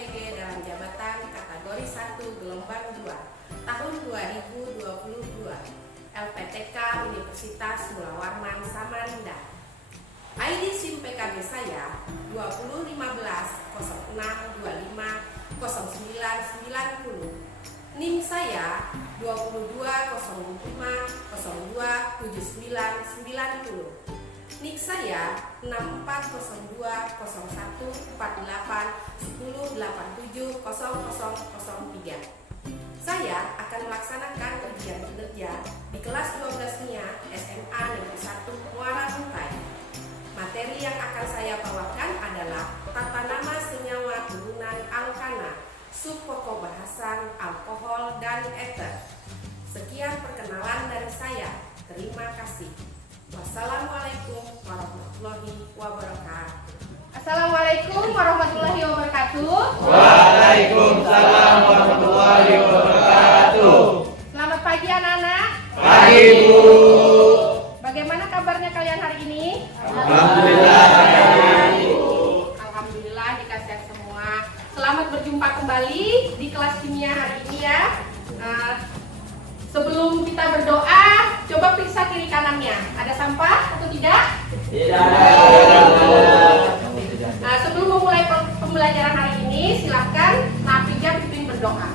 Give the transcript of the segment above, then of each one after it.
LPG dalam jabatan kategori 1 gelombang 2 tahun 2022 LPTK Universitas Mula Warman Samarinda. ID SIM PKB saya 2015 06 25 0990. NIM saya 22 05 02 7990. NIK saya 6402 01 48 10 87 0003. Saya akan melaksanakan ujian kinerja di kelas 12 NIA SMA Negeri 1 Muara Muntai. Materi yang akan saya bawakan adalah tata nama senyawa turunan alkana, subpokok bahasan alkohol dan eter. Sekian perkenalan dari saya. Terima kasih. Wassalamualaikum warahmatullahi wabarakatuh. Assalamualaikum warahmatullahi wabarakatuh. Waalaikumsalam warahmatullahi wabarakatuh. Selamat pagi anak-anak. Pagi Bu. Bagaimana kabarnya kalian hari ini? Alhamdulillah. Alhamdulillah dikasih semua. Selamat berjumpa kembali di kelas kimia hari ini ya. Sebelum kita berdoa, coba periksa kiri kanannya. Ada sampah atau tidak? Tidak. Nah, sebelum memulai pembelajaran hari ini, silakan Nafija pimpin berdoa.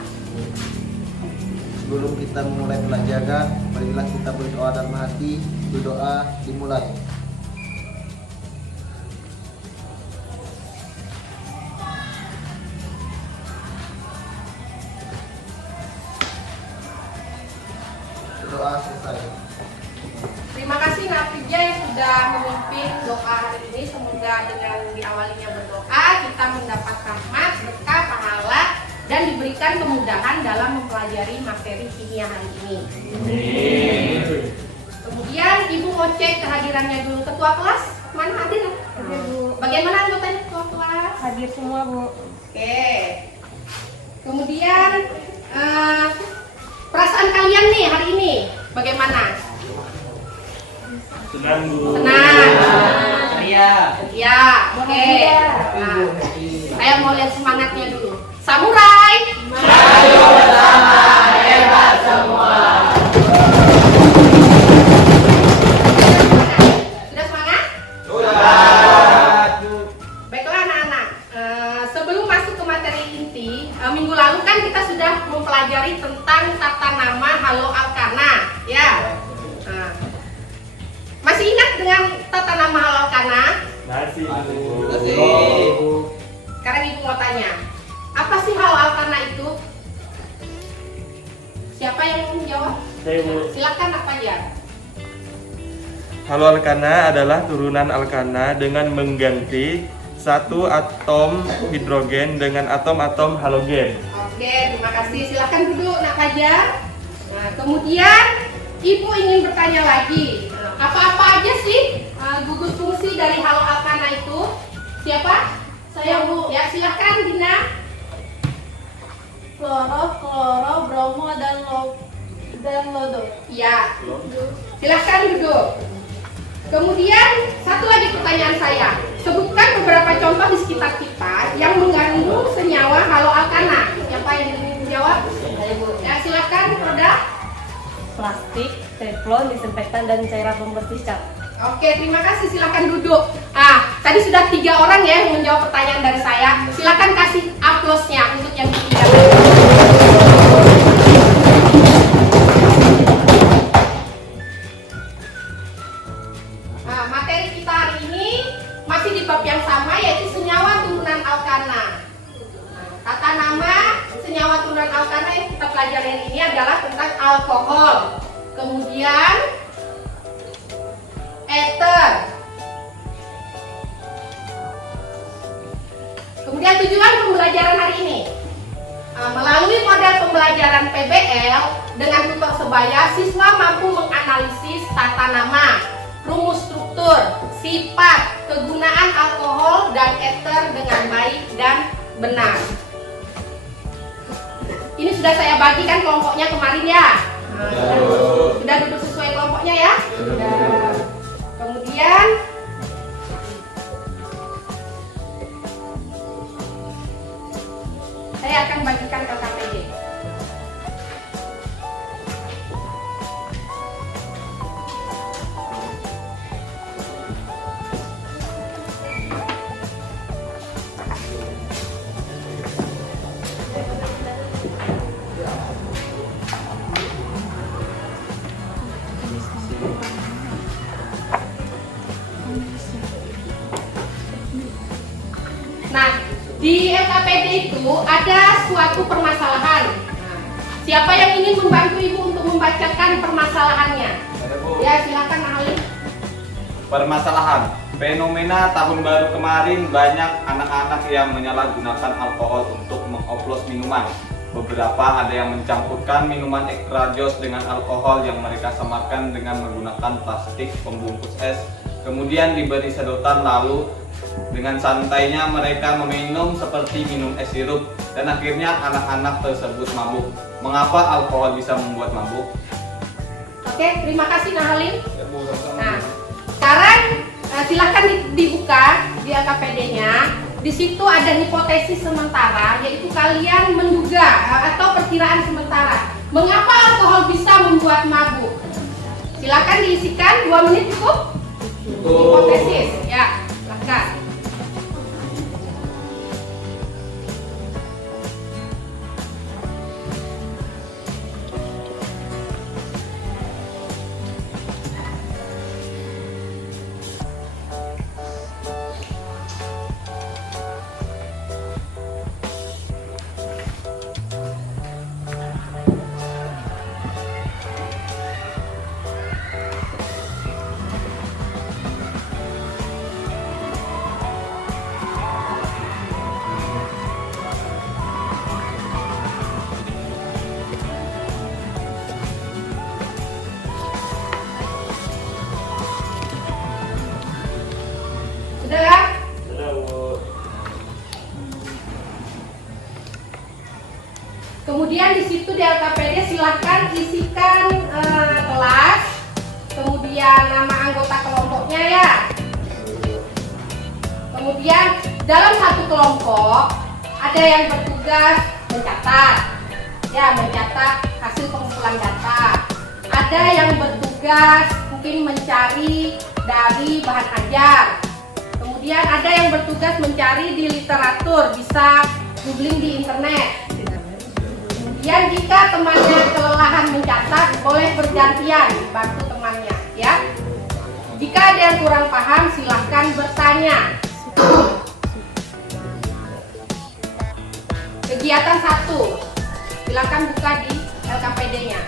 Sebelum kita memulai pelajaran, marilah kita berdoa dalam hati. Berdoa dimulai. Berdoa selesai. Terima kasih Nafija yang sudah memimpin doa hari ini. Semoga dengan diawalinya berdoa kita mendapat rahmat, berkah, pahala, dan diberikan kemudahan dalam mempelajari materi kimia hari ini. Amin. Kemudian Ibu mau cek kehadirannya dulu. Ketua kelas mana hadir? Hadir, Bu. Bagaimana anggotanya ketua kelas? Hadir semua, Bu. Oke. Kemudian perasaan kalian nih hari ini bagaimana? Senang Bu. Senang. Iya. Ya, oke. Nah, saya mau lihat semangatnya dulu. Samurai. Ayo bersama hebat semua. Sudah semangat? Sudah. Baiklah anak-anak. Sebelum masuk ke materi inti, minggu lalu kan kita sudah mempelajari tentang tata nama halo alkana, ya. Nah, masih ingat dengan tata nama halo alkana? Masih Bu. Sekarang Ibu mau tanya, apa sih halo alkana itu? Siapa yang mau menjawab? Saya Bu. Silakan apa aja. Halo alkana adalah turunan alkana dengan mengganti satu atom hidrogen dengan atom-atom halogen. Oke, terima kasih. Silakan duduk, Nak Fajar. Nah, kemudian Ibu ingin bertanya lagi, apa-apa aja sih gugus fungsi dari halo alkana itu? Siapa? Saya Bu. Ya, silakan Dina. Kloro, bromo, dan lodo. Ya, silakan duduk. Kemudian satu lagi pertanyaan saya. Sebutkan beberapa contoh di sekitar kita yang mengandung senyawa halo alkana. Siapa yang ingin menjawab? Saya Bu. Ya, silakan Roda. Plastik, teflon, disinfektan, dan cairan pembersih cat. Oke, terima kasih. Silakan duduk. Tadi sudah 3 orang ya yang menjawab pertanyaan dari saya. Silakan kasih aplausnya untuk yang ketiga. Nah, materi kita hari ini masih di bab yang sama, yaitu senyawa turunan alkana. Tata nama senyawa turunan alkana yang kita pelajari ini adalah tentang alkohol, kemudian eter. Kemudian tujuan pembelajaran hari ini, melalui model pembelajaran PBL dengan tutor sebaya, siswa mampu menganalisis tata nama, rumus struktur, sifat, kegunaan alkohol dan eter dengan baik dan benar. Ini sudah saya bagikan kelompoknya kemarin ya. Sudah duduk sesuai kelompoknya ya. Sudah. Kemudian Saya akan bagikan LKPD. Nah, di LKPD itu ada suatu permasalahan. Nah, siapa yang ingin membantu Ibu untuk membacakan permasalahannya? Ada, Bu. Ya, silakan ahli. Permasalahan. Fenomena tahun baru kemarin banyak anak-anak yang menyalahgunakan alkohol untuk mengoplos minuman. Beberapa ada yang mencampurkan minuman ekstra jos dengan alkohol yang mereka samarkan dengan menggunakan plastik pembungkus es. Kemudian diberi sedotan lalu dengan santainya mereka meminum seperti minum es sirup dan akhirnya anak-anak tersebut mabuk. Mengapa alkohol bisa membuat mabuk? Oke, terima kasih Nahalin. Nah, sekarang silahkan dibuka di LKPD-nya. Di situ ada hipotesis sementara, yaitu kalian menduga atau perkiraan sementara. Mengapa alkohol bisa membuat mabuk? Silakan diisikan 2 menit cukup. Hipotesis, ya, silakan. Sudah ya? Kemudian di situ di LKPD silahkan isikan kelas, kemudian nama anggota kelompoknya ya. Kemudian dalam satu kelompok ada yang bertugas mencatat, ya mencatat hasil pengumpulan data. Ada yang bertugas mungkin mencari dari bahan ajar. Kemudian ada yang bertugas mencari di literatur, bisa googling di internet. Kemudian jika temannya kelelahan mencatat, boleh bergantian bantu temannya, ya. Jika ada yang kurang paham, silahkan bertanya. Kegiatan 1, silahkan buka di LKPD-nya.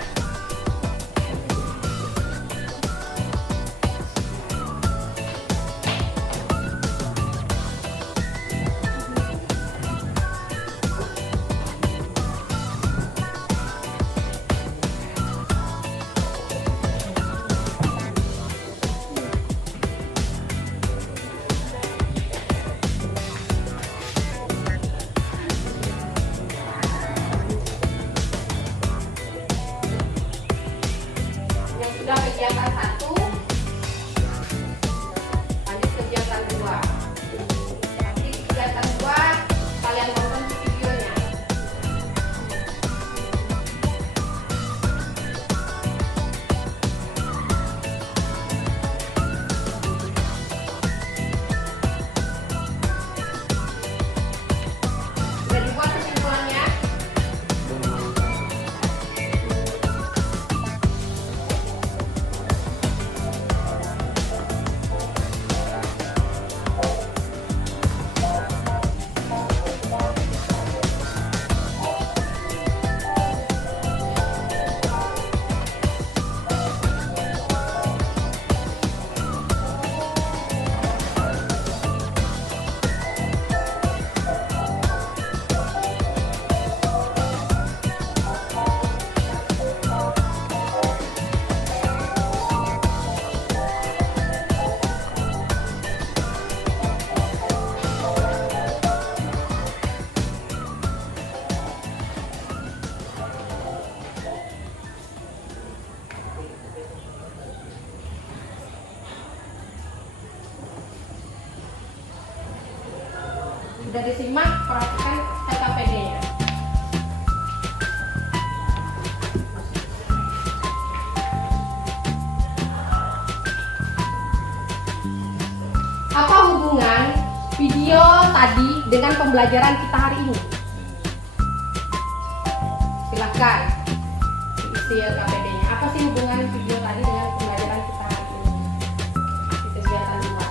Sudah kegiatan 1, lanjut kegiatan 2. Nanti kegiatan 2 kalian tonton videonya. Sudah dibuat kesimpulannya? Sudah disimak, perhatikan LKPD-nya. tadi dengan pembelajaran kita hari ini? Silahkan diisi LKPD-nya. Apa sih hubungan video tadi dengan pembelajaran kita hari ini di kegiatan luar?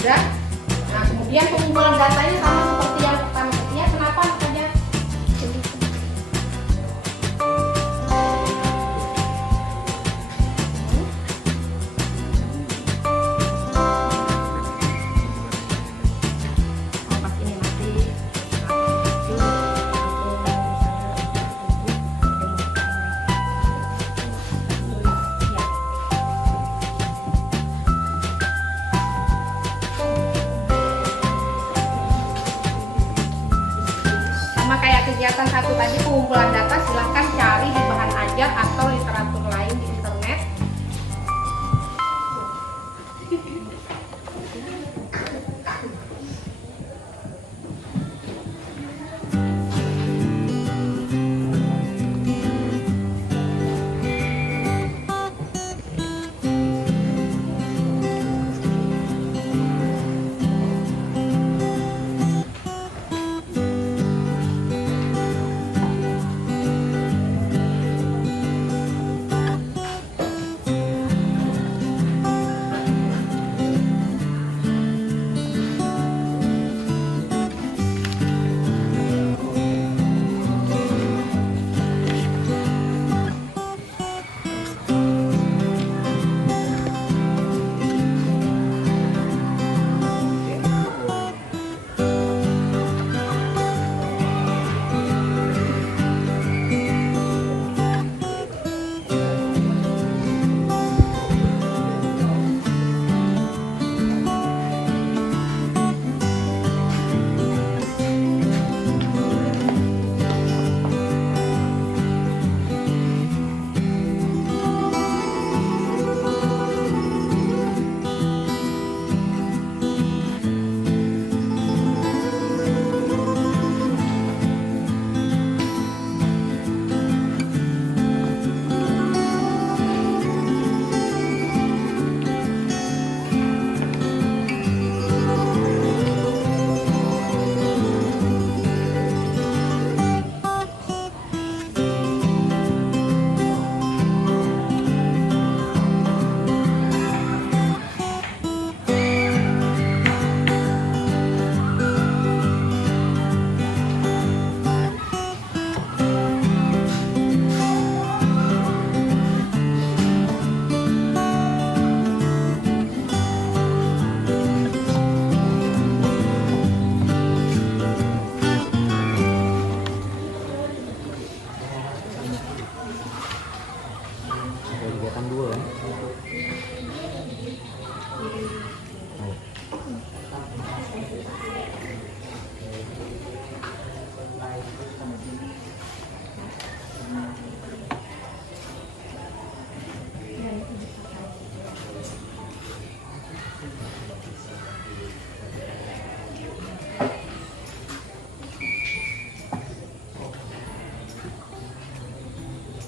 Sudah? Nah, kemudian pengumpulan datanya sama seperti yang pertama. Ya, kenapa saja? Pas ini nanti sama kayak kegiatan satu tadi, pengumpulan data silahkan cari di bahan ajar atau literatur lain di internet.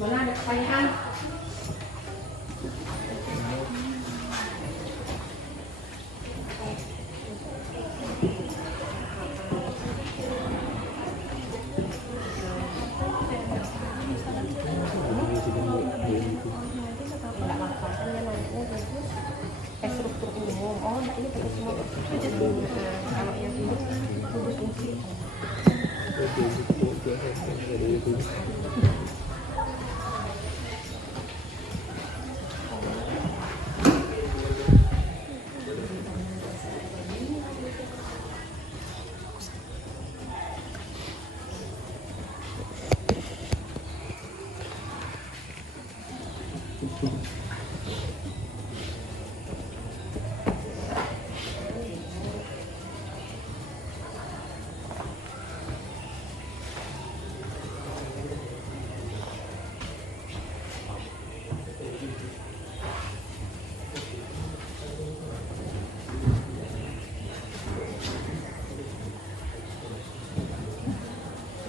Mana ada pertanyaan? Struktur umum. Oh, enggak, ini terus semua. Kalau yang ini tugas fungsi.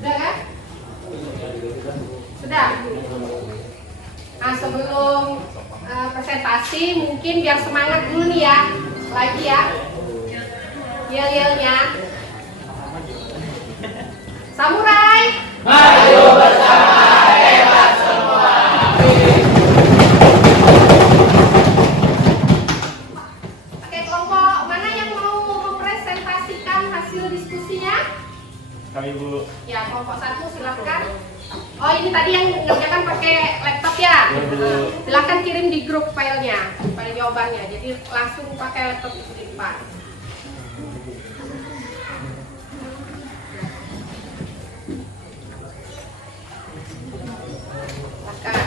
Sudah kan? Sudah. Nah, sebelum presentasi mungkin biar semangat dulu nih ya. Lagi ya. Yel-yelnya. Samurai. Maju bersama hebat semua. Oke, kelompok mana yang mau mempresentasikan hasil diskusinya? Kami Bu. Ya, kelompok 1 silahkan. Oh, ini tadi yang ngerjakan pakai laptop ya? Ya, Bu. Silahkan kirim di grup filenya, file jawabannya. Jadi langsung pakai laptop itu di depan. Silahkan.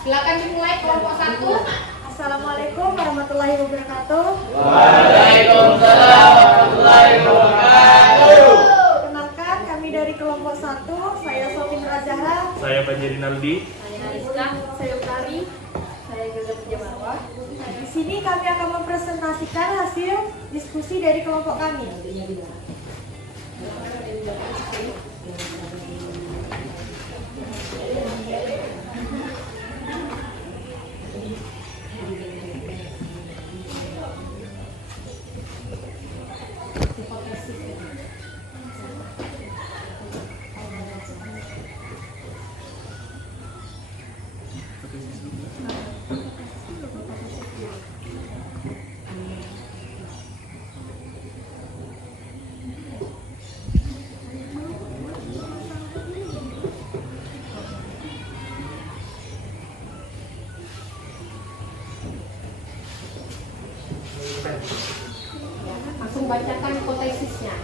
Silakan dimulai kelompok 1. Assalamualaikum warahmatullahi wabarakatuh. Waalaikumsalam warahmatullahi wabarakatuh. Kenalkan, kami dari kelompok 1. Saya Sofin Razahra. Saya Panji Rinaldi. Saya Rizka. Saya Utari. Saya Gaza Pujamarwa. Di sini kami akan mempresentasikan hasil diskusi dari kelompok kami. Langsung bacakan hipotesisnya.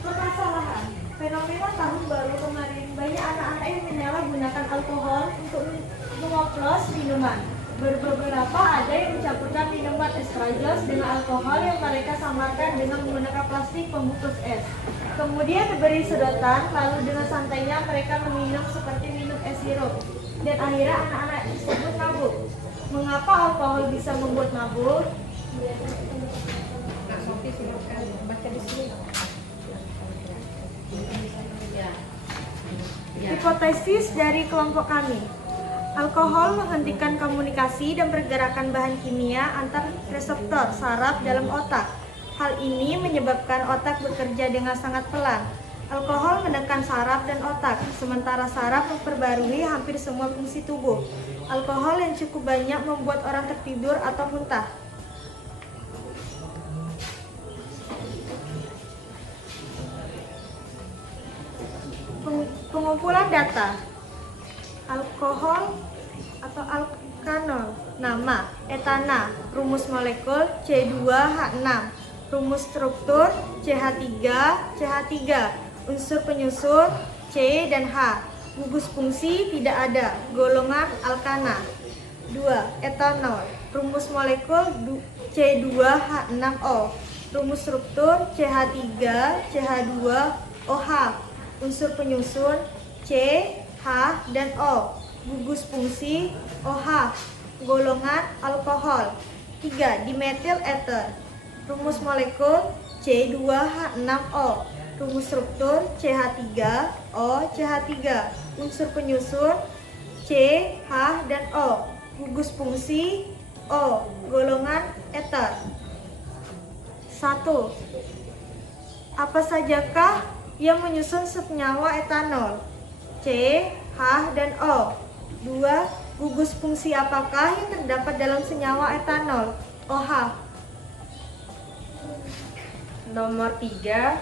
Permasalahan. Fenomena tahun baru kemarin, banyak anak-anak yang menyalahgunakan alkohol untuk mengoplos minuman. Beberapa ada yang mencampurkan minuman extra-jos dengan alkohol yang mereka samarkan dengan menggunakan plastik pembungkus es. Kemudian diberi sedotan, lalu dengan santainya mereka meminum seperti minum es sirup. Dan akhirnya anak-anak tersebut mabuk. Mengapa alkohol bisa membuat mabuk? Nah, Sofi silakan baca di sini. Ya. Hipotesis dari kelompok kami. Alkohol menghentikan komunikasi dan pergerakan bahan kimia antar reseptor saraf dalam otak. Hal ini menyebabkan otak bekerja dengan sangat pelan. Alkohol menekan saraf dan otak, sementara saraf memperbarui hampir semua fungsi tubuh. Alkohol yang cukup banyak membuat orang tertidur atau muntah. Pengumpulan data. Alkohol atau alkanol, nama, etana, rumus molekul C2H6, rumus struktur CH3, CH3, unsur penyusun C dan H, gugus fungsi tidak ada, golongan alkana. 2. Etanol, rumus molekul C2H6O, rumus struktur CH3, CH2OH, unsur penyusun C, H, dan O, gugus fungsi OH, golongan alkohol. 3. Dimetil ether, rumus molekul C2H6O, rumus struktur CH3O, CH3, unsur penyusun C, H, dan O, gugus fungsi O, golongan ether. 1. Apa sajakah yang menyusun senyawa etanol? C, H, dan O. 2. Gugus fungsi apakah yang terdapat dalam senyawa etanol? OH. Nomor 3.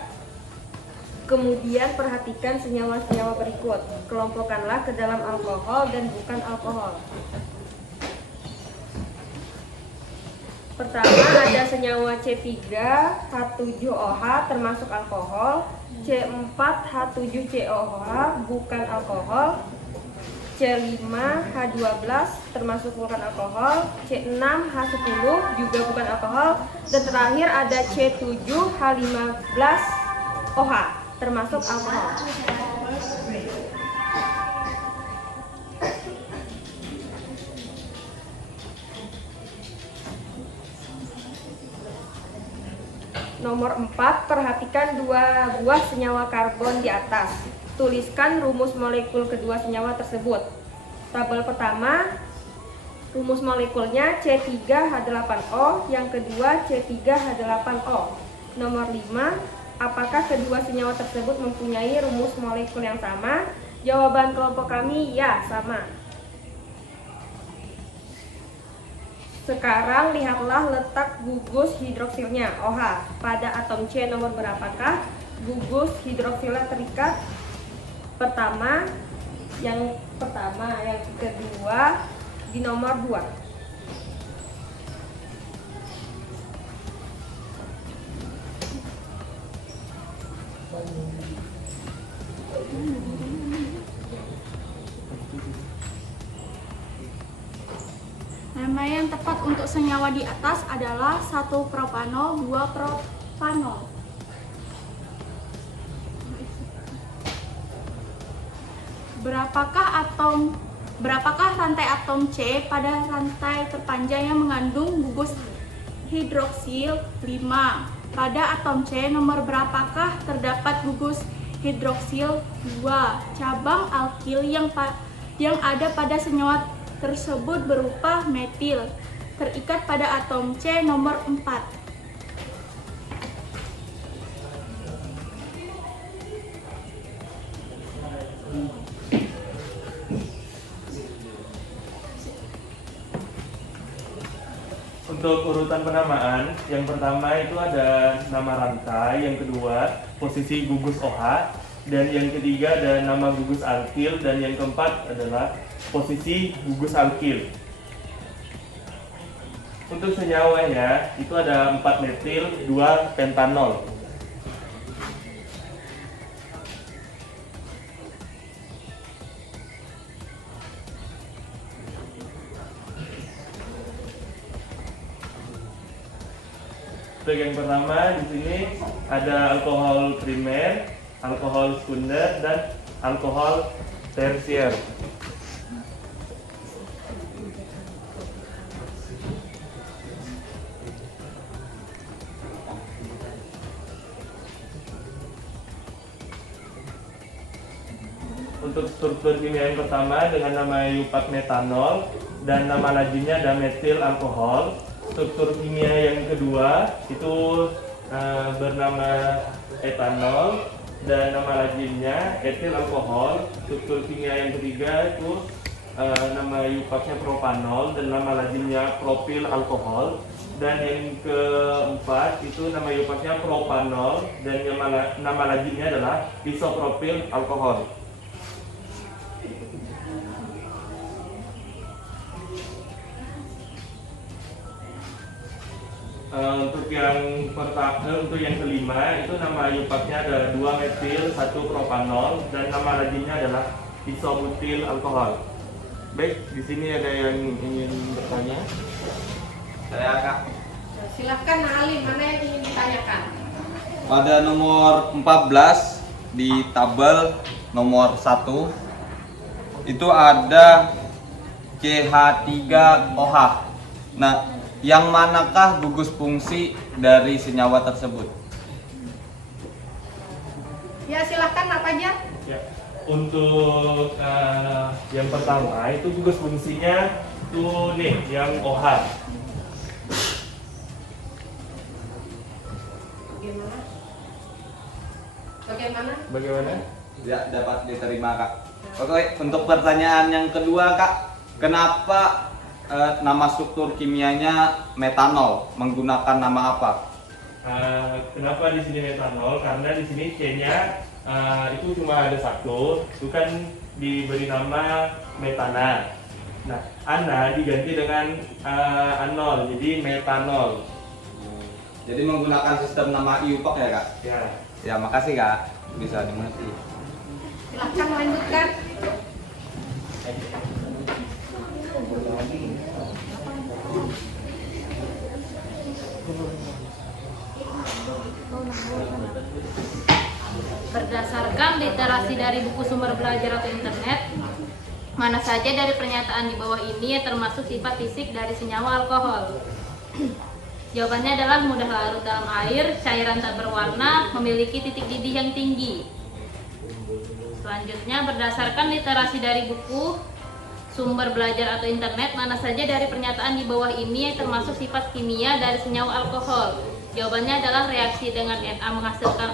Kemudian perhatikan senyawa-senyawa berikut. Kelompokkanlah ke dalam alkohol dan bukan alkohol. Pertama ada senyawa C3H7OH termasuk alkohol, C4H7COOH bukan alkohol, C5H12 termasuk bukan alkohol, C6H10 juga bukan alkohol, dan terakhir ada C7H15OH termasuk alkohol. Nomor 4, perhatikan dua buah senyawa karbon di atas. Tuliskan rumus molekul kedua senyawa tersebut. Tabel pertama, rumus molekulnya C3H8O, yang kedua C3H8O. Nomor 5, apakah kedua senyawa tersebut mempunyai rumus molekul yang sama? Jawaban kelompok kami ya, sama. Sekarang lihatlah letak gugus hidroksilnya, OH. Pada atom C nomor berapakah gugus hidroksilnya terikat? Yang kedua di nomor 2. Nama yang tepat untuk senyawa di atas adalah 1 propanol, 2 propanol. Berapakah rantai atom C pada rantai terpanjang yang mengandung gugus hidroksil 5? Pada atom C nomor berapakah terdapat gugus hidroksil 2? Cabang alkil yang ada pada senyawa tersebut berupa metil, terikat pada atom C nomor 4. Untuk urutan penamaan, yang pertama itu ada nama rantai, yang kedua posisi gugus OH, dan yang ketiga ada nama gugus alkil, dan yang keempat adalah posisi gugus alkil. Untuk senyawanya itu ada 4 metil, 2 pentanol. Untuk yang pertama di sini ada alkohol primer, alkohol sekunder, dan alkohol tersier. Untuk struktur kimia yang pertama dengan nama eupat metanol dan nama lazimnya ada metil alkohol. Struktur kimia yang kedua itu bernama etanol dan nama lazimnya etil alkohol. Struktur kimia yang ketiga itu nama eupatnya propanol dan nama lazimnya propil alkohol. Dan yang keempat itu nama eupatnya propanol dan nama lazimnya adalah isopropil alkohol. Untuk yang kelima itu nama eupatnya ada 2 metil 1 propanol dan nama lazimnya adalah isobutil alkohol. Baik, di sini ada yang ingin bertanya? Saya Kak. Silahkan Ali, mana yang ingin ditanyakan? Pada nomor 14 di tabel nomor 1 itu ada CH3OH. Nah, yang manakah gugus fungsi dari senyawa tersebut? Ya, silahkan apa aja? Ya, untuk yang pertama itu gugus fungsinya itu nih yang OH. Bagaimana? Ya, dapat diterima Kak. Oke, untuk pertanyaan yang kedua Kak, kenapa nama struktur kimianya metanol? Menggunakan nama apa? Kenapa di sini metanol? Karena di sini C-nya itu cuma ada satu, itu kan diberi nama metana. Nah, ana diganti dengan anol, jadi metanol. Jadi menggunakan sistem nama IUPAC ya Kak? Ya. Ya, makasih Kak. Bisa dimengerti. Silahkan melanjutkan. Berdasarkan literasi dari buku sumber belajar atau internet, mana saja dari pernyataan di bawah ini termasuk sifat fisik dari senyawa alkohol? Jawabannya adalah mudah larut dalam air, cairan tak berwarna, memiliki titik didih yang tinggi. Selanjutnya, berdasarkan literasi dari buku sumber belajar atau internet, mana saja dari pernyataan di bawah ini termasuk sifat kimia dari senyawa alkohol? Jawabannya adalah reaksi dengan Na menghasilkan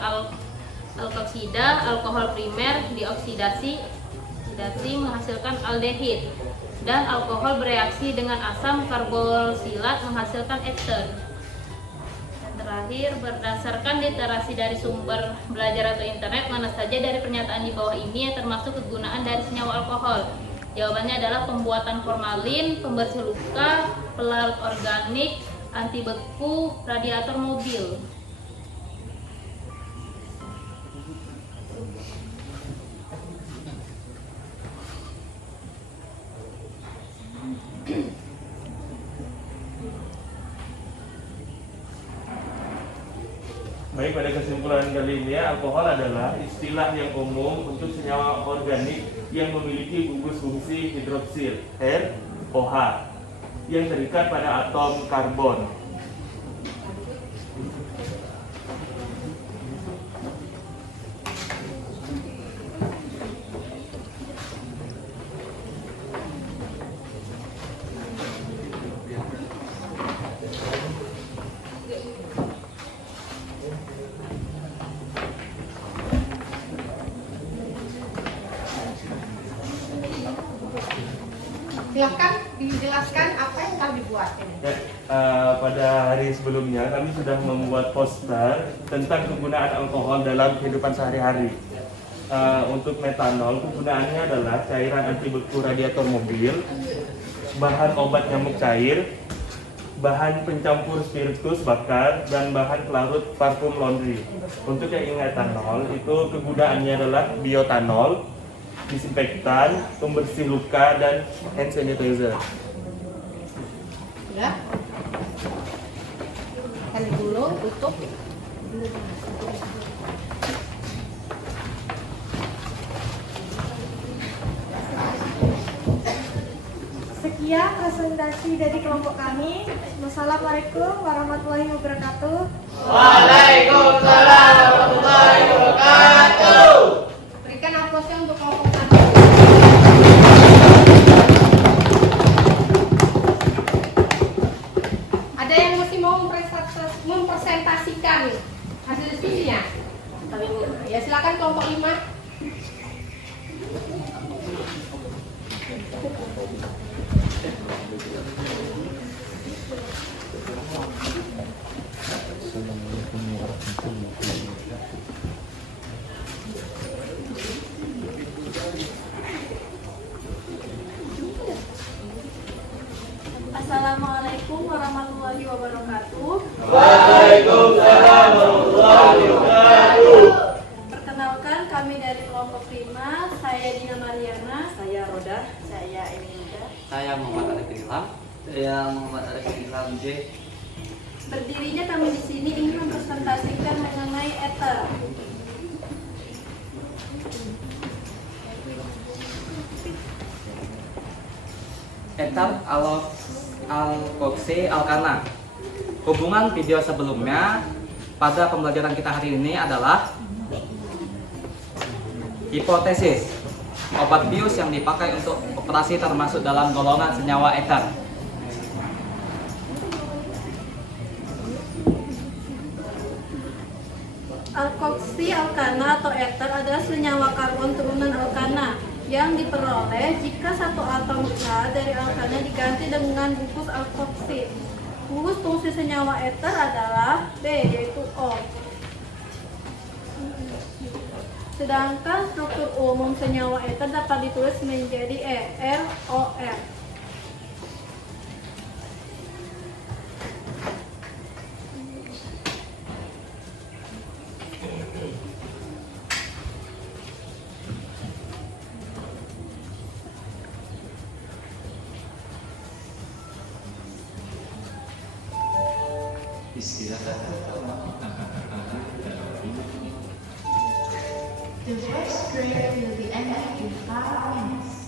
alkoksida, alkohol primer dioksidasi menghasilkan aldehid, dan alkohol bereaksi dengan asam karbosilat menghasilkan ester. Dan terakhir, berdasarkan literasi dari sumber belajar atau internet, mana saja dari pernyataan di bawah ini termasuk kegunaan dari senyawa alkohol? Jawabannya adalah pembuatan formalin, pembersih luka, pelarut organik, anti beku, radiator mobil. Baik, pada kesimpulan kali ini, alkohol adalah istilah yang umum untuk senyawa organik yang memiliki gugus fungsi hidroksil OH yang terikat pada atom karbon. Silahkan dijelaskan apa yang telah dibuat ini. Ya, pada hari sebelumnya kami sudah membuat poster tentang kegunaan alkohol dalam kehidupan sehari-hari. Untuk metanol, kegunaannya adalah cairan anti beku radiator mobil, bahan obat nyamuk cair, bahan pencampur spiritus bakar, dan bahan pelarut parfum laundry. Untuk yang etanol, itu kegunaannya adalah biotanol, disinfektan, pembersih luka, dan hand sanitizer. Ya. Kan dulu tutup. Sekian presentasi dari kelompok kami. Wassalamualaikum warahmatullahi wabarakatuh. Waalaikumsalam warahmatullahi wabarakatuh. Berikan aplausnya untuk kelompok kami. Ada yang masih mau mempresentasikan hasil diskusinya? Ya, silakan kelompok 5. Assalamualaikum warahmatullahi wabarakatuh. Waalaikumsalam warahmatullahi wabarakatuh. Perkenalkan, kami dari kelompok 5, saya Dina Mariana. Hamzah. Saya Emilia. Saya Muhammad Arifin Ilham. Saya Muhammad Arifin Ilham J. Berdirinya kami di sini ingin mempresentasikan mengenai ether. Ether alkoxy alkana. Hubungan video sebelumnya pada pembelajaran kita hari ini adalah hipotesis. Obat bius yang dipakai untuk operasi termasuk dalam golongan senyawa ether. Alkoksi alkana atau ether adalah senyawa karbon turunan alkana yang diperoleh jika satu atom H dari alkana diganti dengan gugus alkoksi. Gugus fungsi senyawa ether adalah B, yaitu O. Sedangkan struktur umum senyawa ether dapat ditulis menjadi E, R, O, R. The first prayer will be ended in 5 minutes.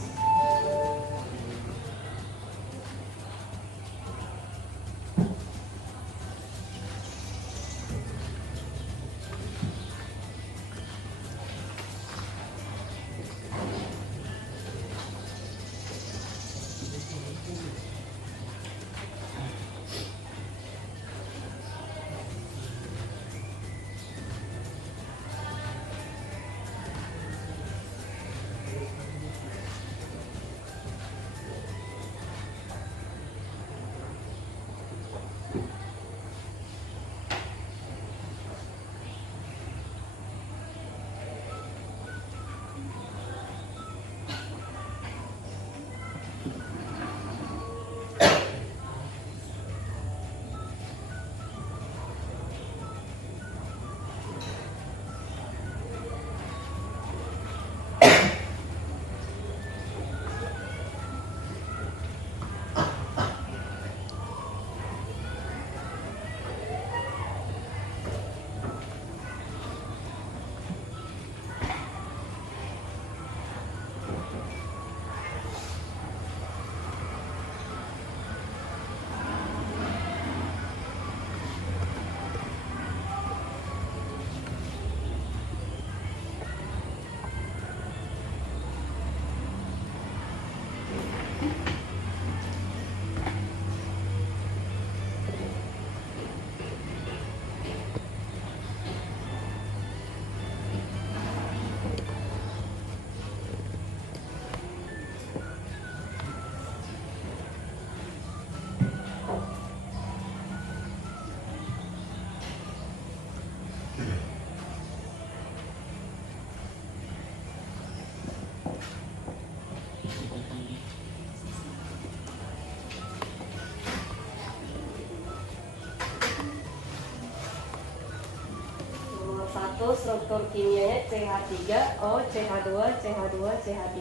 Struktur kimianya CH3O, CH2, CH2, CH3.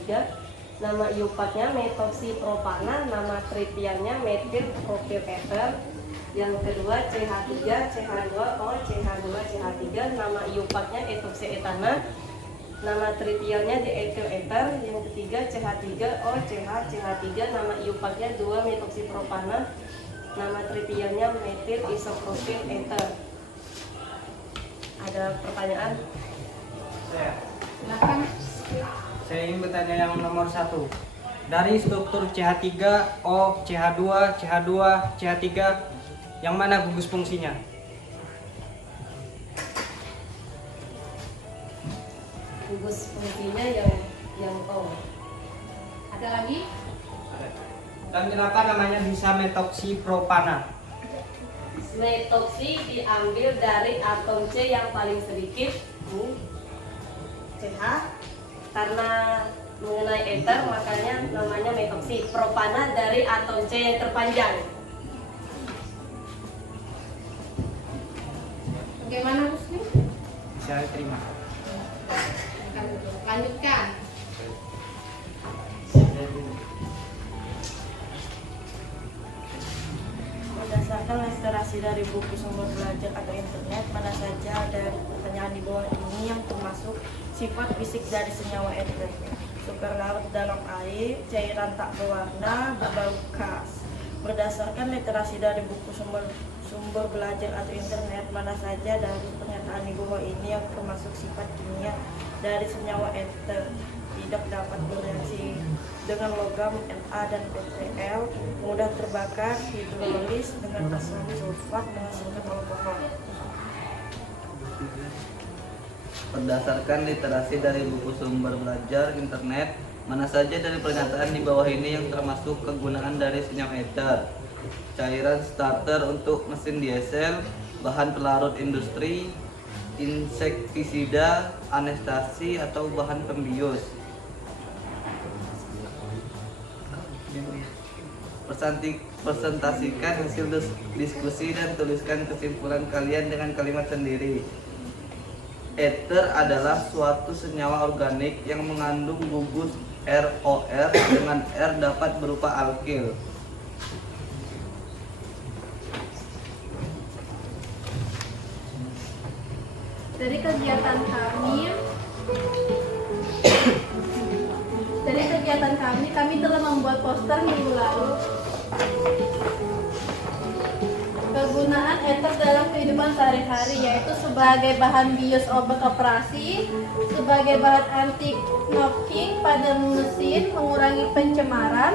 Nama iupatnya metoksipropana, nama trivialnya metil propil ether. Yang kedua CH3, CH2O, CH2, CH3. Nama iupatnya etoksietana, nama trivialnya dietil ether. Yang ketiga CH3O, CH, CH3. Nama iupatnya 2 metoksipropana, nama trivialnya metil isopropil ether. Ada pertanyaan? Silakan. Saya ingin bertanya yang nomor 1. Dari struktur CH3O, CH2, CH2, CH3, yang mana gugus fungsinya? Gugus fungsinya yang O. Ada lagi? Dan kenapa namanya bisa metoksipropana? Metoksi diambil dari atom C yang paling sedikit, CH. Karena mengenai ether makanya namanya metoksi. Propana dari atom C yang terpanjang. Bagaimana Rusli? Saya terima. Lanjutkan. Saya literasi dari buku sumber belajar atau internet mana saja dari pertanyaan di bawah ini yang termasuk sifat fisik dari senyawa eter? Sumber larut dalam air, cairan tak berwarna, berbau khas. Berdasarkan literasi dari buku sumber belajar atau internet mana saja dari pernyataan di bawah ini yang termasuk sifat kimia dari senyawa eter tidak dapat bereaksi dengan logam Na dan PCl, mudah terbakar, hidrolis dengan asam sulfat menghasilkan alkohol. Berdasarkan literasi dari buku sumber belajar internet, mana saja dari pernyataan di bawah ini yang termasuk kegunaan dari senyawa eter? Cairan starter untuk mesin diesel, bahan pelarut industri, insektisida, anestesi atau bahan pembius. Presentasikan hasil diskusi dan tuliskan kesimpulan kalian dengan kalimat sendiri. Eter adalah suatu senyawa organik yang mengandung gugus ROR dengan R dapat berupa alkil. Dari kegiatan kami telah membuat poster minggu lalu. Kegunaan eter dalam kehidupan sehari-hari yaitu sebagai bahan bios obat operasi, sebagai bahan anti knocking pada mesin mengurangi pencemaran,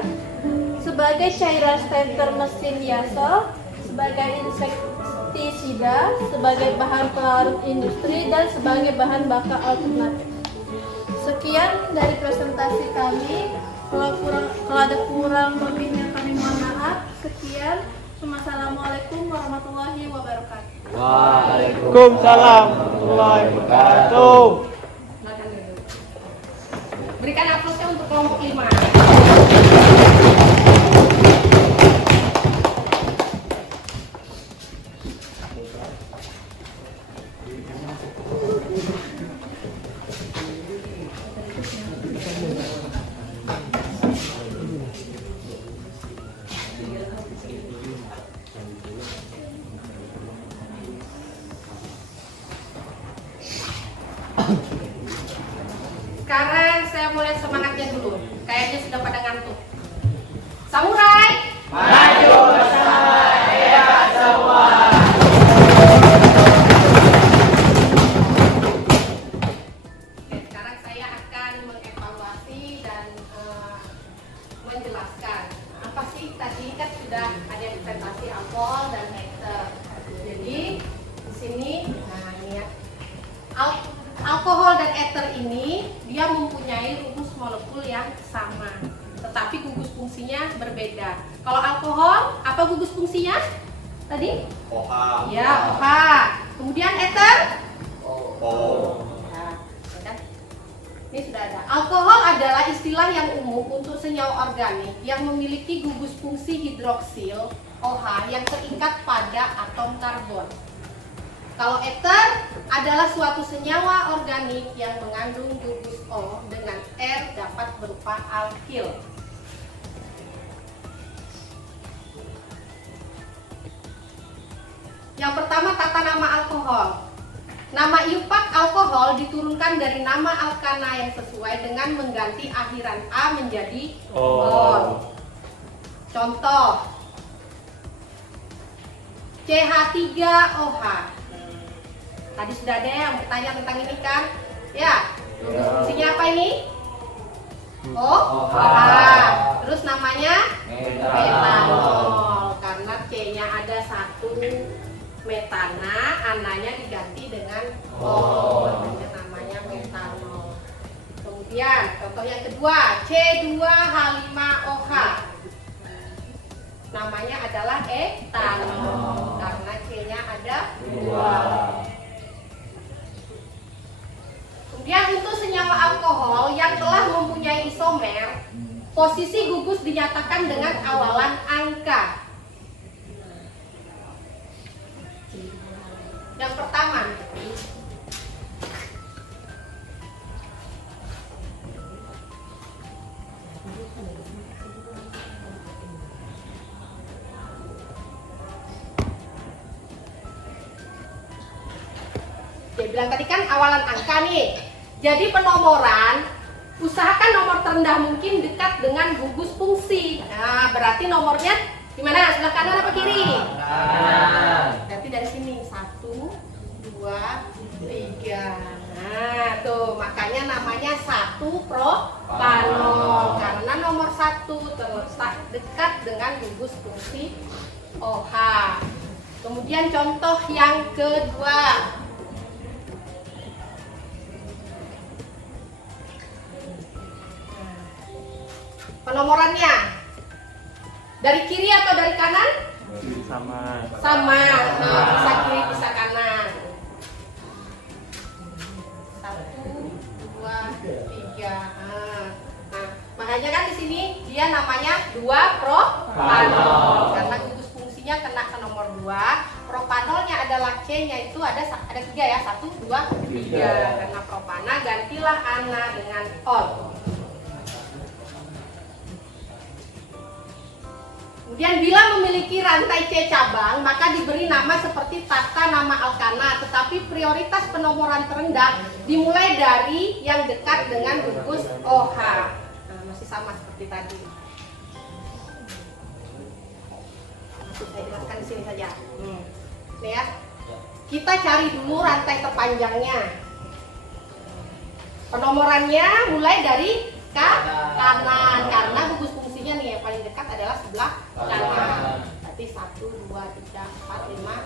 sebagai cairan starter mesin diesel, sebagai insektisida, sebagai bahan pelarut industri dan sebagai bahan bakar alternatif. Sekian dari presentasi kami. Kalau ada kurang lebihnya kami mohon maaf. Sekian. Assalamualaikum warahmatullahi wabarakatuh. Waalaikumsalam warahmatullahi wabarakatuh. Berikan aplausnya untuk kelompok 5. Sekarang saya mulai semangatnya dulu. Kayaknya sudah pada ngantuk. Samurai, maju bersama Dea semua. Oke, sekarang saya akan mengevaluasi dan menjelaskan apa sih tadi kan sudah ada presentasi alkohol dan eter. Jadi di sini, nah ini ya. Alkohol dan eter ini dia mempunyai rumus molekul yang sama, tetapi gugus fungsinya berbeda. Kalau alkohol, apa gugus fungsinya? Tadi? OH. Ya, OH. Kemudian eter? O. Ya, kan? Ini sudah ada. Alkohol adalah istilah yang umum untuk senyawa organik yang memiliki gugus fungsi hidroksil OH yang terikat pada atom karbon. Kalau eter adalah suatu senyawa organik yang mengandung gugus O dengan R dapat berupa alkil. Yang pertama, tata nama alkohol. Nama IUPAC alkohol diturunkan dari nama alkana yang sesuai dengan mengganti akhiran A menjadi O. Contoh, CH3OH. Tadi sudah ada yang bertanya tentang ini kan? Ya, gugus fungsinya apa ini? OH. Terus namanya metanol. Karena C-nya ada satu metana, ananya diganti dengan O. Namanya metanol. Kemudian contoh yang kedua, C2H5OH. Namanya adalah etanol. Karena C-nya ada 2. Kemudian untuk senyawa alkohol yang telah mempunyai isomer, posisi gugus dinyatakan dengan awalan angka. Yang pertama, dia bilang tadi kan awalan angka nih. Jadi penomoran, usahakan nomor terendah mungkin dekat dengan gugus fungsi. Nah, berarti nomornya gimana? Sebelah kanan apa kiri? Berarti dari sini 1, 2, 3. Nah, tuh makanya namanya 1 propanol karena nomor 1 terletak dekat dengan gugus fungsi OH. Kemudian contoh yang kedua. Penomorannya dari kiri atau dari kanan? Sama. Sama. Nah, bisa kiri bisa kanan. 1, 2, 3. Nah, makanya kan di sini dia namanya 2 propanol karena gugus fungsinya kena ke nomor 2. Propanolnya adalah C-nya itu ada 3 ya, 1, 2, 3. Karena propana gantilah ana dengan ol. Kemudian bila memiliki rantai C cabang, maka diberi nama seperti tata nama alkana, tetapi prioritas penomoran terendah dimulai dari yang dekat dengan gugus OH. Nah, masih sama seperti tadi. Masih saya jelaskan di sini saja. Nih ya. Kita cari dulu rantai terpanjangnya. Penomorannya mulai dari kanan karena gugus fungsinya nih yang paling dekat adalah sebelah kanan. Berarti 1, 2, 3, 4, 5, 6.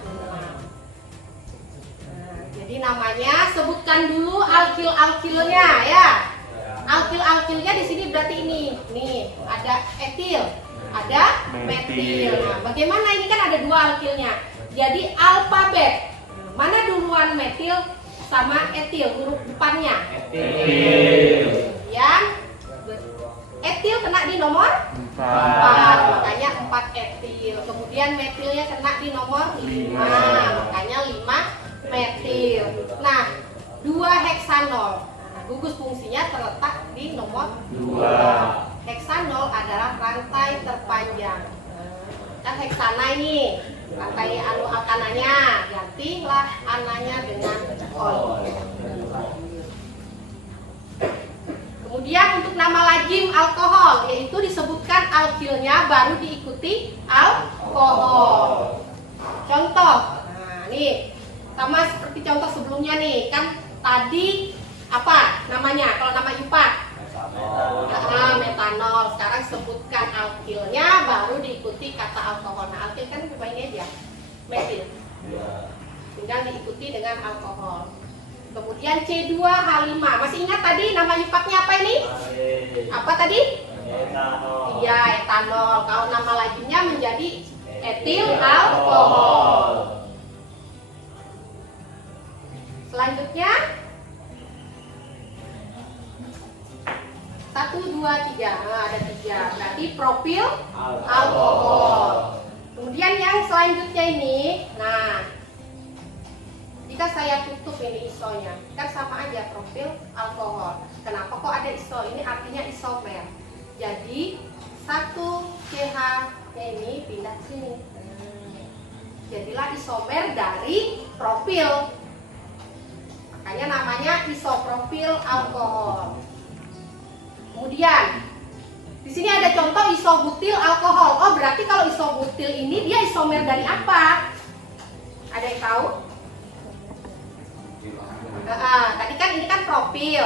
Nah, jadi namanya sebutkan dulu alkil-alkilnya ya. Alkil-alkilnya di sini berarti ini. Nih, ada etil, ada metil. Nah, bagaimana ini kan ada 2 alkilnya. Jadi alfabet. Mana duluan metil sama etil huruf depannya? Etil. Yang etil kena di nomor 4, makanya 4 etil. Kemudian metilnya kena di nomor 5, makanya 5 metil. Nah, 2 heksanol. Gugus fungsinya terletak di nomor 2. Heksanol adalah rantai terpanjang. Kan heksana ini rantai alkananya, gantilah ananya dengan ol. Kemudian untuk nama lazim alkohol, yaitu disebutkan alkilnya baru diikuti alkohol. Contoh, nah nih sama seperti contoh sebelumnya nih, kan tadi apa namanya? Kalau nama IPA, metanol. Sekarang sebutkan alkilnya baru diikuti kata alkohol. Nah, alkil kan cuma ini aja, metil. Tinggal diikuti dengan alkohol. Kemudian C2H5. Masih ingat tadi nama IPAK-nya apa ini? Apa tadi? Etanol. Iya, etanol. Kalau nama lazimnya menjadi etil alkohol. Selanjutnya 1, 2, 3. Nah, ada 3. Berarti propil alkohol. Kemudian yang selanjutnya ini, nah jika saya tutup ini isonya, kan sama aja profil alkohol. Kenapa kok ada iso? Ini artinya isomer. Jadi 1CH ini pindah ke sini. Jadilah isomer dari propil. Makanya namanya isopropil alkohol. Kemudian di sini ada contoh isobutil alkohol. Oh, berarti kalau isobutil ini dia isomer dari apa? Ada yang tahu? Tadi kan ini kan propil,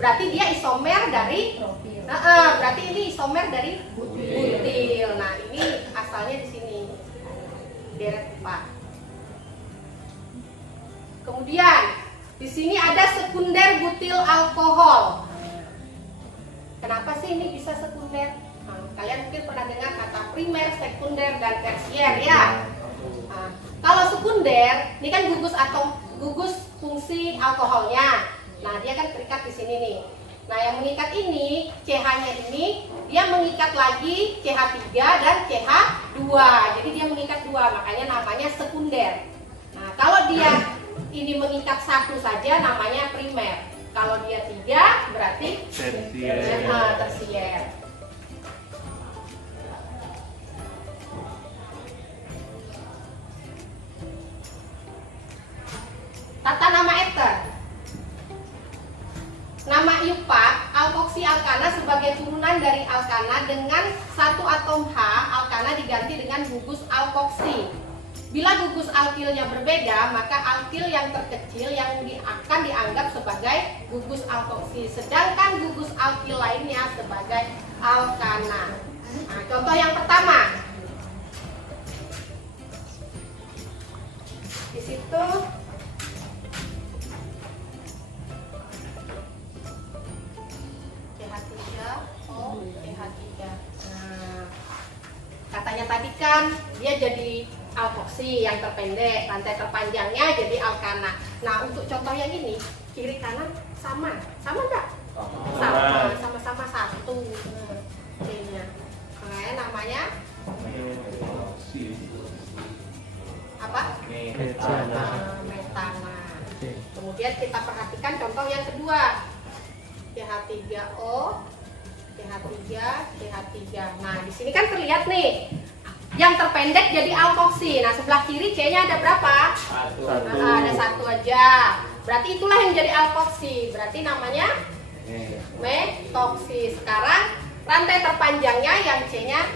berarti dia isomer dari berarti ini isomer dari butil. Nah, ini asalnya di sini deret 4. Kemudian di sini ada sekunder butil alkohol. Kenapa sih ini bisa sekunder? Nah, kalian mungkin pernah dengar kata primer, sekunder, dan tersier ya. Nah, kalau sekunder, ini kan gugus fungsi alkoholnya. Nah, dia kan terikat di sini nih. Nah, yang mengikat ini, CH-nya ini, dia mengikat lagi CH3 dan CH2. Jadi dia mengikat 2, makanya namanya sekunder. Nah, kalau dia ini mengikat 1 saja, namanya primer. Kalau dia 3, berarti tersier. Tata nama eter. sebagai turunan dari alkana dengan satu atom H, alkana diganti dengan gugus alkoksi. Bila gugus alkilnya berbeda, maka alkil yang terkecil yang akan dianggap sebagai gugus alkoksi, sedangkan gugus alkil lainnya sebagai alkana. Nah, contoh yang pertama. Di situ CH3O, CH3. Nah, katanya tadi kan dia jadi alkoksi yang terpendek, rantai terpanjangnya jadi alkana. Nah, untuk contoh yang ini, kiri kanan sama enggak? Sama-sama satu. C-nya. Makanya namanya apa? Metana. Kemudian kita perhatikan contoh yang kedua. CH3O, CH3, CH3. Nah, di sini kan terlihat nih, yang terpendek jadi alkoksi. Nah, sebelah kiri C-nya ada berapa? Satu. Ada satu aja. Berarti itulah yang jadi alkoksi. Berarti namanya metoksi. Sekarang rantai terpanjangnya yang C-nya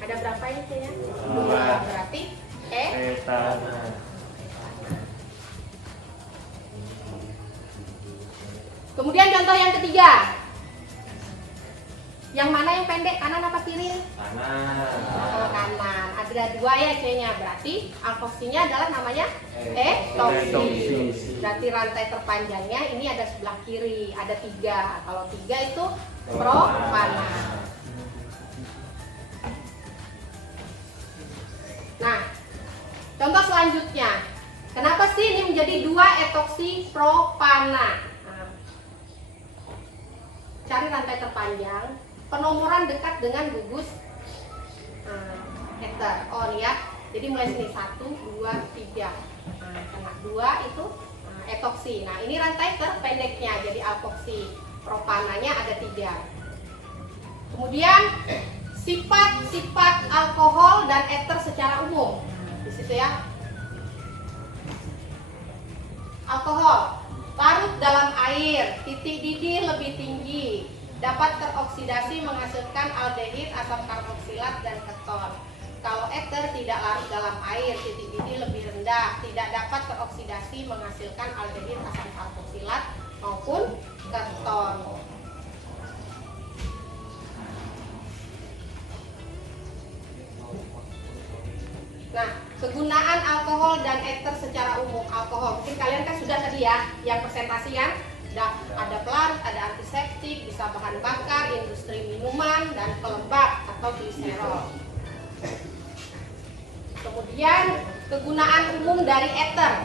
ada berapa ini C-nya? 2. Berarti metana. Kemudian contoh yang ketiga. Yang mana yang pendek, kanan apa kiri? Kanan. Ada 2 ya C-nya. Berarti alkoksinya adalah namanya etoksis. Berarti rantai terpanjangnya ini ada sebelah kiri, ada 3. Kalau 3 itu propana. Nah, contoh selanjutnya. Kenapa sih ini menjadi 2 etoksi propana? Nah, cari rantai terpanjang. Penomoran dekat dengan gugus ether. Oh ya, jadi mulai sini 1, 2, 3. Nah, kena 2 itu etoksi. Nah, ini rantai terpendeknya jadi alkoksi. Propananya ada 3. Kemudian sifat-sifat alkohol dan ether secara umum. Di situ ya. Alkohol larut dalam air, titik didih lebih tinggi. Dapat teroksidasi menghasilkan aldehid, asam karboksilat, dan keton. Kalau ether tidak larut dalam air, titik didih lebih rendah, tidak dapat teroksidasi menghasilkan aldehid, asam karboksilat, maupun keton. Nah, kegunaan alkohol dan ether secara umum. Alkohol, mungkin kalian kan sudah tadi ya, yang presentasi kan? Ada pelarut, ada antiseptik, bisa bahan bakar, industri minuman, dan pelembab atau gliserol. Kemudian kegunaan umum dari ether.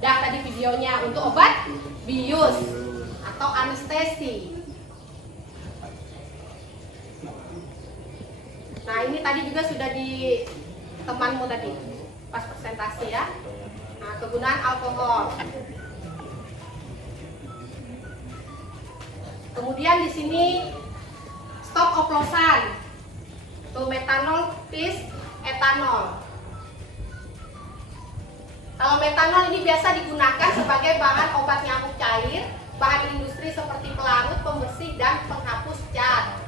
Tadi videonya untuk obat bius atau anestesi. Nah, ini tadi juga sudah di temanmu tadi pas presentasi ya. Nah, kegunaan alkohol. Kemudian di sini stop oplosan, tuh metanol plus etanol. Kalau metanol ini biasa digunakan sebagai bahan obat nyamuk cair, bahan industri seperti pelarut, pembersih, dan penghapus cat.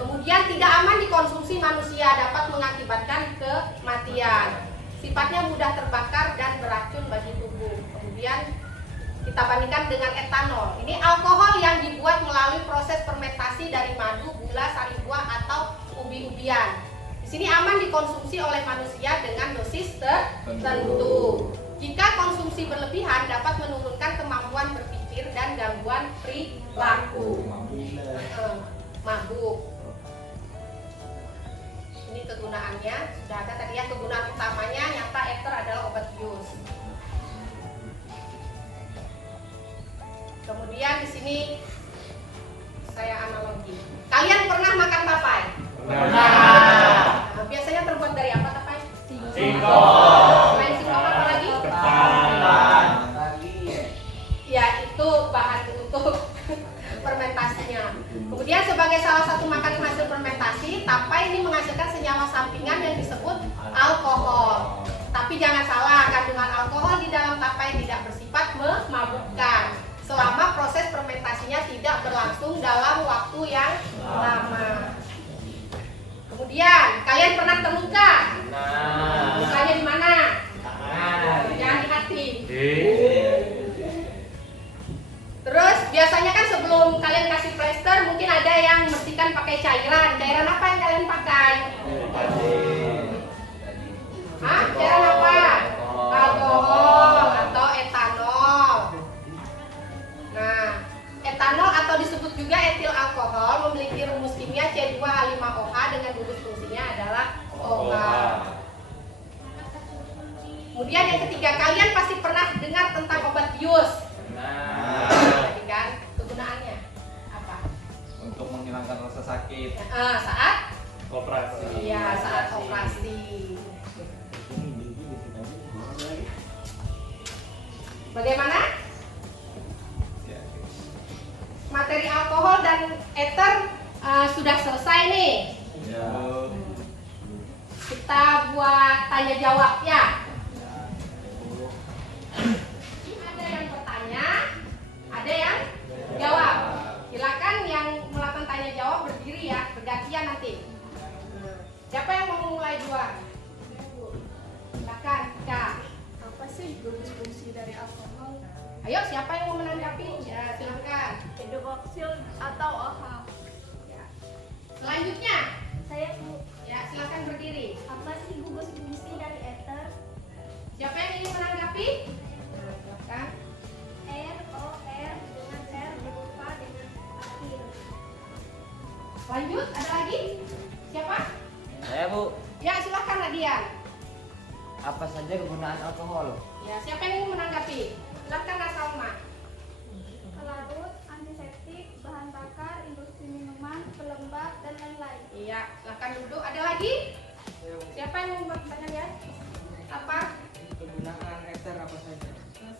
Kemudian tidak aman dikonsumsi manusia, dapat mengakibatkan kematian. Sifatnya mudah terbakar dan beracun bagi tubuh. Kemudian kita bandingkan dengan etanol. Ini alkohol yang dibuat melalui proses fermentasi dari madu, gula, sari buah, atau ubi-ubian. Di sini aman dikonsumsi oleh manusia dengan dosis tertentu. Jika konsumsi berlebihan dapat menurunkan kemampuan berpikir dan gangguan perilaku. Mabuk. Ini kegunaannya sudah ada tadi ya. Kegunaan utamanya nyata ether adalah obat bius. Kemudian di sini saya analogi. Kalian pernah makan papai? Nah, biasanya terbuat dari apa papai? Singkong. Selain singkong apa lagi? Ketan. Ya, itu bahan untuk fermentasinya. Kemudian sebagai salah satu makanan hasil fermentasi, tapai ini menghasilkan senyawa sampingan yang disebut alkohol. Tapi jangan salah, kandungan alkohol di dalam tapai tidak bersifat memabukkan selama proses fermentasinya fermentasinya tidak berlangsung dalam waktu yang lama. Kemudian kalian pernah terluka? Lukanya di mana? Jangan di hati. Terus biasanya kan sebelum kalian kasih plester mungkin ada yang membersihkan pakai cairan. Cairan apa yang kalian pakai? Hah? Cairan apa? Alkohol atau etanol. Nah, etanol atau disebut juga etil alkohol memiliki rumus kimia C2H5OH dengan gugus fungsinya adalah OH. Kemudian yang ketiga, kalian pasti pernah dengar tentang obat bius. Tadi kan kegunaannya apa? Untuk menghilangkan rasa sakit. Saat Operasi. iya, saat operasi. Bagaimana? Materi alkohol dan ether sudah selesai nih. Kita buat tanya jawab ya. Ada yang bertanya, ada yang jawab. Silakan yang melakukan tanya jawab berdiri ya, bergantian nanti. Siapa yang mau mulai duluan? Silakan, Kak. Apa sih gugus fungsi dari alkohol? Ayo, siapa yang mau menanggapi? Ya, silakan. Hidroksil atau OH. Ya. Selanjutnya, Saya Bu, ya silakan berdiri. apa sih gugus fungsi dari ether? Siapa yang ingin menanggapi? Nah, silakan. ROR dengan R berupa dengan akhir. Lanjut, ada lagi? Siapa? Saya Bu, Ya, silakan Nadian. apa saja kegunaan alkohol? Ya, siapa yang ingin menanggapi? Silakan Nasalma. Pelarut, antiseptik, bahan bakar, industri minuman, pelembab, dan lain-lain. Iya, silakan duduk. Ada lagi? Siapa yang mau bertanya ya? Apa? Kegunaan ether apa saja?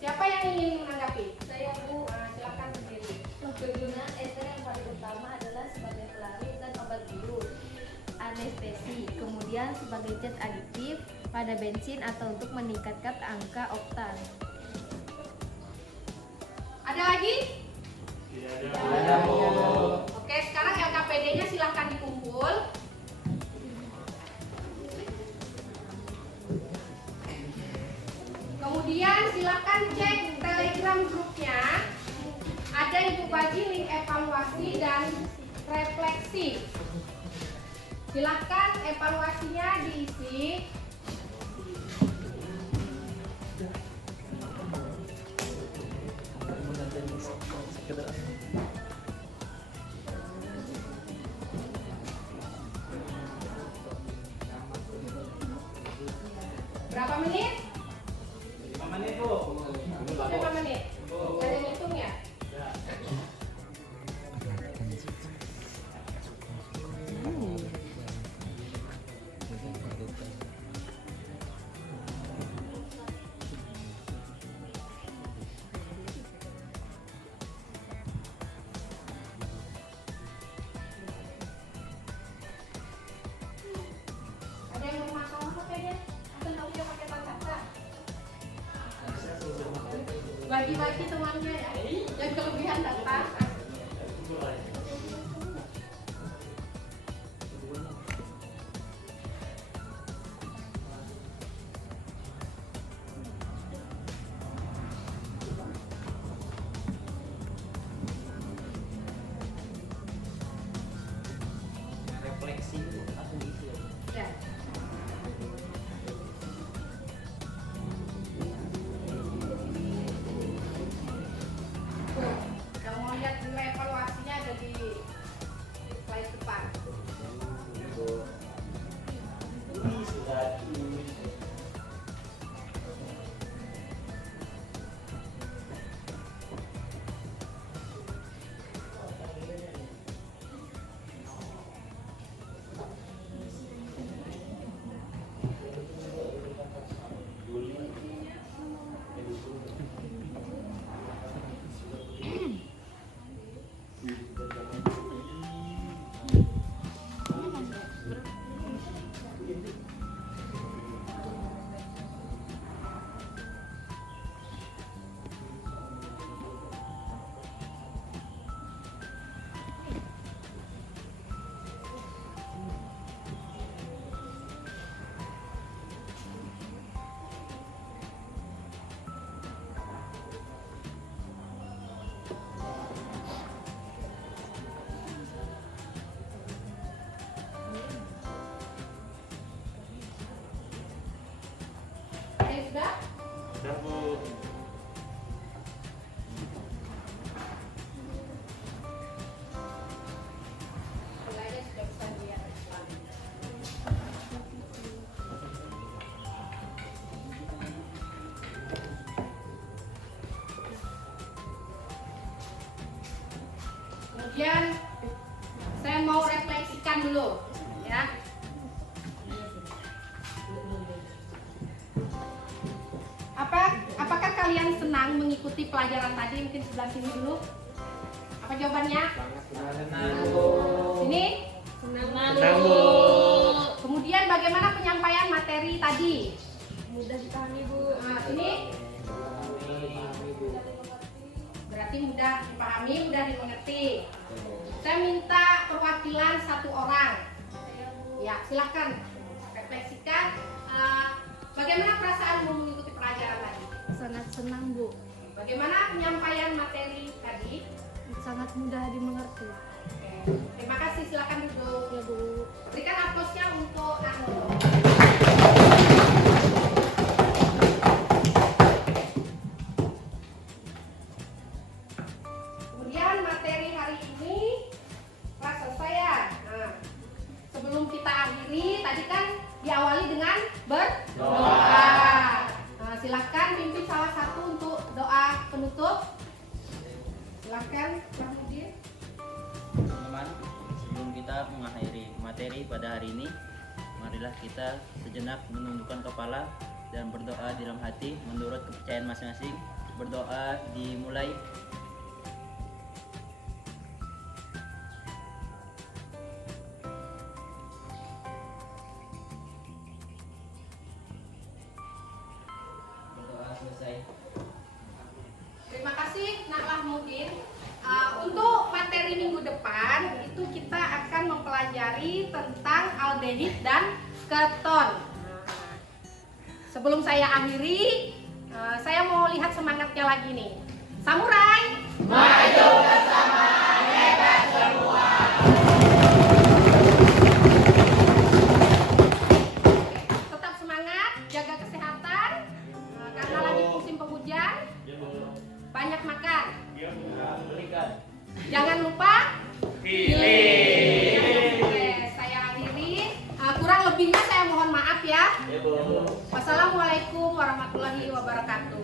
Siapa yang ingin menanggapi? Saya Bu, Nah, silakan berdiri. kegunaan ether yang paling utama adalah sebagai pelarut dan obat bius, anestesi, kemudian sebagai zat aditif pada bensin atau untuk meningkatkan angka oktan. Ada lagi? Tidak ada. Oke, sekarang LKPD-nya silahkan dikumpul. Kemudian silakan cek Telegram grupnya. Ada Ibu Baji link evaluasi dan refleksi. Silakan evaluasinya diisi. Berapa menit? 5 menit Bu. 5 menit. Ada ngitung ya? Ada yang mau masalah apa ya? Atau kamu udah pakai kata? Bagi-bagi temannya ya. Yang kelebihan datang. Refleksi itu langsung diisi ya. Ya. Kemudian saya mau refleksikan dulu, ya. Apakah kalian senang mengikuti pelajaran tadi? Mungkin sebelah sini dulu. Apa jawabannya? Sini? Senang. Kemudian bagaimana penyampaian materi tadi? Mudah dipahami, Bu. Nah, sini? Berarti mudah dipahami, mudah dimengerti. Saya minta perwakilan satu orang. Ya, silahkan refleksikan. Bagaimana perasaanmu mengikuti pelajaran tadi? Sangat senang, Bu. Bagaimana penyampaian materi tadi? Sangat mudah dimengerti. Terima kasih, silakan duduk. Ya, Bu. Berikan aplausnya untuk Anur. Kemudian materi hari ini telah selesai ya. Nah, sebelum kita akhiri, tadi kan diawali dengan berdoa. Nah, silahkan pimpin salah satu untuk doa penutup. Silahkan, Pak Mudir. Teman-teman, sebelum kita mengakhiri materi pada hari ini, marilah kita sejenak menundukkan kepala dan berdoa di dalam hati menurut kepercayaan masing-masing. Berdoa dimulai. Berdoa selesai. Terima kasih Nak Mahmudin. Untuk materi minggu depan itu kita akan mempelajari tentang aldehid dan keton. Sebelum saya akhiri, saya mau lihat semangatnya lagi nih. Samurai, maju bersama, hebat semua. Tetap semangat, jaga kesehatan, karena lagi musim penghujan. Banyak makan. Jangan lupa pilih. Oke, saya akhiri. Kurang lebihnya saya mohon maaf ya. Wassalamualaikum warahmatullahi wabarakatuh.